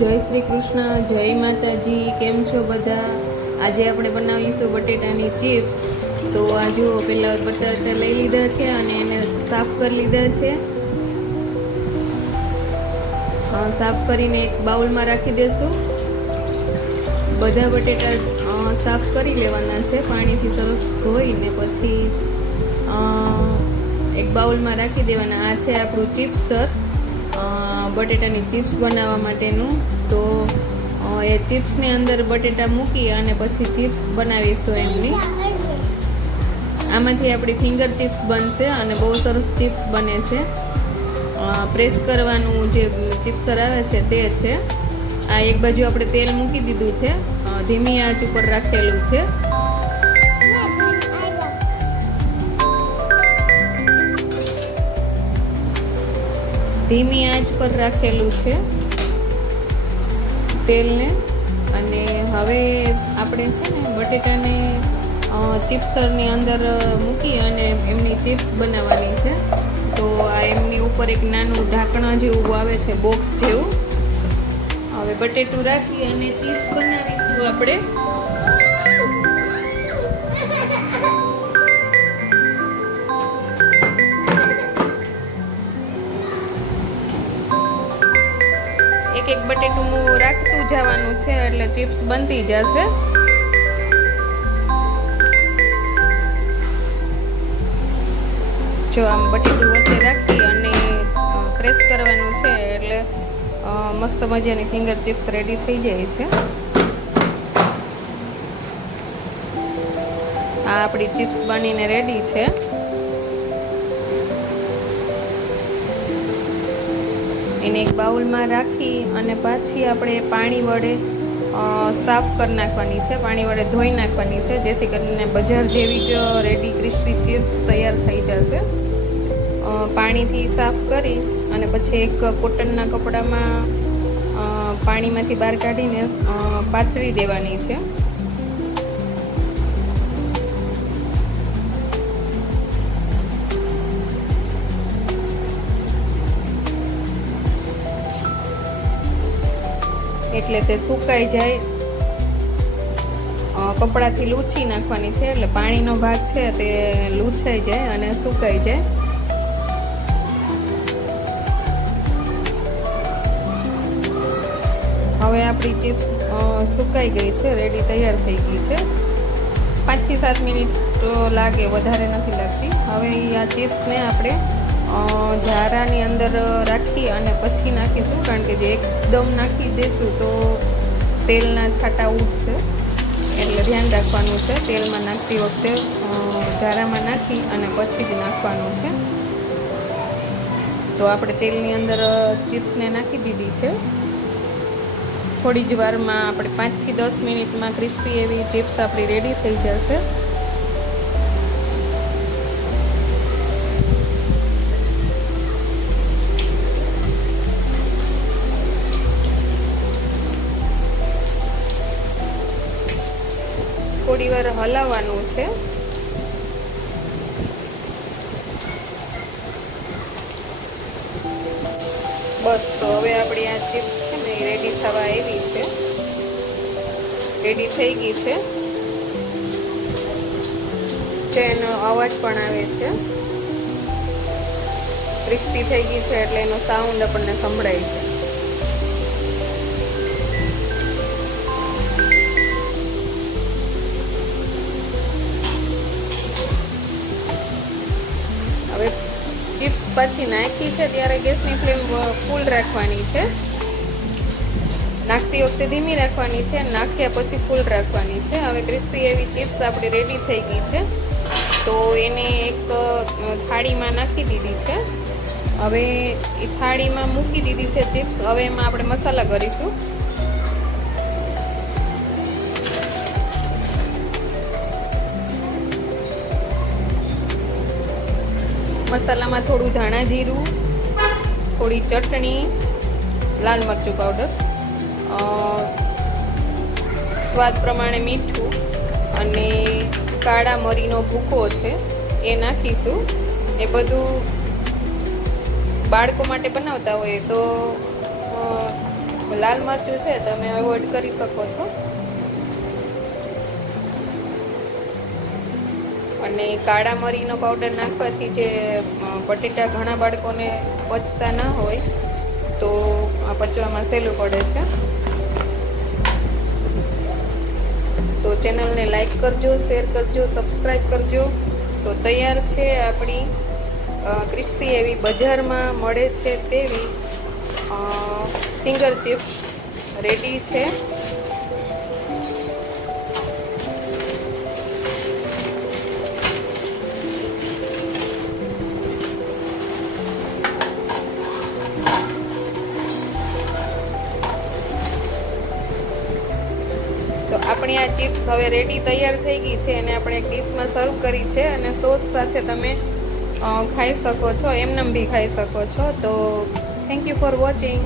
જય શ્રી કૃષ્ણ, જય માતાજી. કેમ છો બધા? આજે આપણે બનાવીશું બટેટાની ચિપ્સ. તો આ જુઓ, પહેલાં બટાટા લઈ લીધા છે અને એને સાફ કરી લીધા છે. સાફ કરીને એક બાઉલમાં રાખી દેશું. બધા બટેટા સાફ કરી લેવાના છે, પાણીથી સરસ ધોઈને પછી એક બાઉલમાં રાખી દેવાના. આ છે આપણું ચિપ્સર, બટેટાની ચિપ્સ બનાવવા માટેનું. તો એ ચિપ્સની અંદર બટેટા મૂકી અને પછી ચિપ્સ બનાવીશું એમની. આમાંથી આપણી ફિંગર ચિપ્સ બનશે અને બહુ સરસ ચિપ્સ બને છે. પ્રેસ કરવાનું જે ચિપ્સર આવે છે તે છે. આ એક બાજુ આપણે તેલ મૂકી દીધું છે, ધીમી આંચ ઉપર રાખેલું છે. ધીમી આંચ પર રાખેલું છે તેલને. અને હવે આપણે છે ને બટેટાને ચિપ્સરની અંદર મૂકી અને એમની ચિપ્સ બનાવવાની છે. તો આ એમની ઉપર એક નાનું ઢાંકણા જેવું આવે છે, બોક્સ જેવું. હવે બટેટું રાખી અને ચિપ્સ બનાવીશું આપણે. એક બટેટું રાખતું જવાનું છે એટલે ચિપ્સ બનતી જશે. જો આમ બટેટું વચ્ચે રાખી અને પ્રેસ કરવાનું છે એટલે મસ્ત મજાની ફિંગર ચિપ્સ રેડી થઈ જાય છે. આ આપણી ચિપ્સ બનીને રેડી છે. એને એક બાઉલમાં રાખી અને પાછી આપણે પાણી વડે સાફ કરી નાખવાની છે, પાણી વડે ધોઈ નાખવાની છે, જેથી કરીને બજાર જેવી જ રેડી ક્રિસ્પી ચિપ્સ તૈયાર થઈ જશે. પાણીથી સાફ કરી અને પછી એક કોટનના કપડામાં પાણીમાંથી બહાર કાઢીને પાથરી દેવાની છે. એટલે તે સુકાઈ જાય. કપડાથી લૂછી નાખવાની છે એટલે પાણીનો ભાગ છે તે લૂછાઈ જાય અને સુકાઈ જાય. હવે આપણી ચિપ્સ સુકાઈ ગઈ છે, રેડી તૈયાર થઈ ગઈ છે. 5 થી 7 મિનિટ લાગે, વધારે નથી લાગતી. હવે આ ચિપ્સને આપણે ઝારાની અંદર રાખી અને પછી નાખીશું, કારણ કે જે એકદમ નાખી દઈશું તો તેલના છાંટા ઉડશે. એટલે ધ્યાન રાખવાનું છે, તેલમાં નાખતી વખતે ઝારામાં નાખી અને પછી જ નાખવાનું છે. તો આપણે તેલની અંદર ચિપ્સને નાખી દીધી છે. થોડી જ વારમાં આપણે 5 થી 10 મિનિટમાં ક્રિસ્પી એવી ચિપ્સ આપણી રેડી થઈ જશે. થોડી વાર હલાવવાનું છે. બસ, તો હવે આપણી આ ચિપ્સ છે ને એ રેડી થવા આવી છે, રેડી થઈ ગઈ છે. એનો અવાજ પણ આવે છે. ક્રિસ્પી થઈ ગઈ છે એટલે એનો સાઉન્ડ આપણને સંભળાય છે. હવે ચિપ્સ પછી નાખી છે ત્યારે ગેસની ફ્લેમ ફૂલ રાખવાની છે. નાખતી વખતે ધીમી રાખવાની છે, નાખ્યા પછી ફૂલ રાખવાની છે. હવે ક્રિસ્પી એવી ચિપ્સ આપણી રેડી થઈ ગઈ છે. તો એને એક થાળીમાં નાખી દીધી છે. હવે એ થાળીમાં મૂકી દીધી છે ચિપ્સ. હવે એમાં આપણે મસાલા કરીશું. મસાલામાં થોડું ધાણા જીરું, થોડી ચટણી, લાલ મરચું પાવડર, સ્વાદ પ્રમાણે મીઠું અને કાળા મરીનો ભૂકો છે એ નાખીશું. એ બધું બાળકો માટે બનાવતા હોય તો લાલ મરચું છે તમે અવોઇડ કરી શકો છો. અને કાળા મરીનો પાવડર નાખવાથી જે બટેટા ઘણા બાળકોને પચતા ના હોય તો આ પચવામાં સહેલું પડે છે. તો ચેનલને લાઈક કરજો, શેર કરજો, સબસ્ક્રાઈબ કરજો. તો તૈયાર છે આપણી ક્રિસ્પી એવી બજારમાં મળે છે તેવી ફિંગર ચિપ્સ રેડી છે. તો આપણી આ ચિપ્સ હવે રેડી તૈયાર થઈ ગઈ છે અને આપણે એક ડીશમાં સર્વ કરી છે અને સોસ સાથે તમે ખાઈ શકો છો, એમનેમ બી ખાઈ શકો છો. તો થેન્ક યુ ફોર વોચિંગ.